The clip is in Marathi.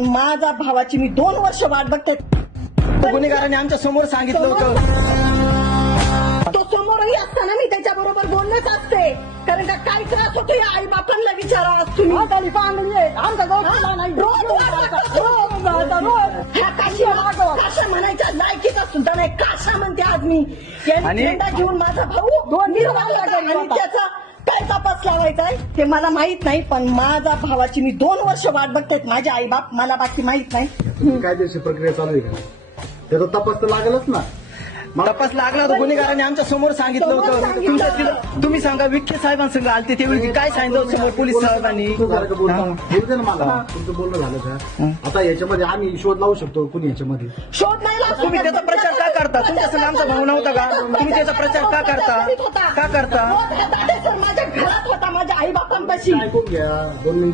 पण माझ्या भावाची मी 2 वर्ष वाट बघते. गुन्हेगारांनी आमच्या समोर सांगितलं होतं. तो समोरही असताना मी त्याच्या बरोबर बोलणंच असते, कारण का काय त्रास होतो या आई बापांना विचारा तुम्ही. काशा म्हणायच्या लायकीत असून त्याला काशा म्हणते आज मी. आणि घेऊन माझा भाऊ आणि त्याचा काय तपास लावायचा आहे ते मला माहित नाही, पण माझ्या भावाची मी 2 वर्ष वाट बघतायत माझे आई बाप, मला बाकी माहित नाही. कायदेशीर प्रक्रिया चालू आहे का? त्याचा तपास तर लागेलच ना. तपास लागला होता. गुन्हेगारांनी आमच्या समोर सांगितलं होतं. तुम्ही सांगा, विखे साहेबांसंग आलते त्यावेळी काय सांगितलं होतं समोर पोलीस साहेबांनी? बोलू दे ना मला, तुमचं बोलणं झालं का? आता याच्यामध्ये आम्ही शोध लावू शकतो कुणी याच्यामध्ये? शोध नाही लागला. तुम्ही त्याचा प्रचार का करता? तुमच्या संग आमचा भाऊ नव्हता का? तुम्ही त्याचा प्रचार का करता? माझ्या घरात होता, माझ्या आई बापांपाशी. ऐकून घ्या 2 मिनिटं.